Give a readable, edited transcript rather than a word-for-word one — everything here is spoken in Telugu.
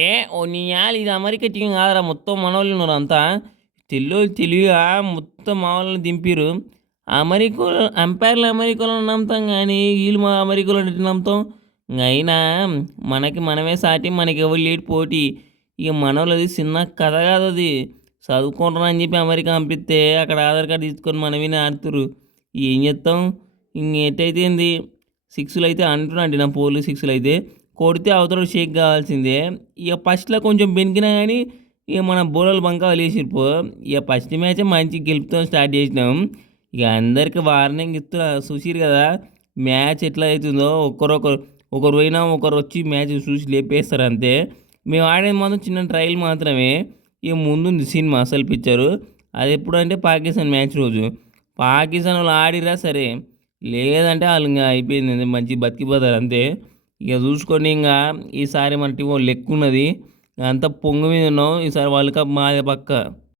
ఏ ఓ నీయాలు ఇది అమెరికా టీం కాదురా మొత్తం మనోళ్ళు ఉన్నారు అంతా తెల్లోళ్ళు తెలివిగా మొత్తం మా వాళ్ళని దింపిరు అమెరికా అంపైర్లు అమెరికాలో నమ్ముతాం కానీ వీళ్ళు మా అమెరికాలో ఎట్లా నమ్ముతాం ఇంక అయినా మనకి మనమే సాటి మనకి ఎవరు లేడు పోటీ ఇక మనోళ్ళది చిన్న కథ కాదు అది చదువుకుంటారు అని చెప్పి అమెరికా పంపిస్తే అక్కడ ఆధార్ కార్డు తీసుకొని మనమీనే ఆడుతురు ఏం చేస్తాం ఇంకెట్టయితే ఏంది సిక్స్లు అయితే అంటున్నాండి నా పోలు సిక్స్లు అయితే కొడితే అవతల షేక్ కావాల్సిందే ఇక ఫస్ట్లో కొంచెం బెనికినా కానీ ఇక మన బౌలర్లు బంక వలేసిపో ఇక ఫస్ట్ మ్యాచ్ మంచి గెలుపుతో స్టార్ట్ చేసినాం ఇక అందరికి వార్నింగ్ ఇస్తున్నా చూసిరు కదా మ్యాచ్ ఎట్లా అవుతుందో ఒకరు పోయినా ఒకరు వచ్చి మ్యాచ్ చూసి లేపేస్తారు అంతే మేము ఆడేది మాత్రం చిన్న ట్రయల్ మాత్రమే ఇక ముందుంది సినిమా అసలు పిక్చరు అది ఎప్పుడు అంటే పాకిస్తాన్ మ్యాచ్ రోజు పాకిస్తాన్ వాళ్ళు ఆడిరా సరే లేదంటే వాళ్ళు ఇంకా అయిపోయింది మంచి బతికిపోతారు అంతే ఇక చూసుకొని ఇంకా ఈసారి మన టీం లెక్క ఉన్నది అంతా పొంగు మీద ఉన్నాం ఈసారి వరల్డ్ కప్ మాదే పక్క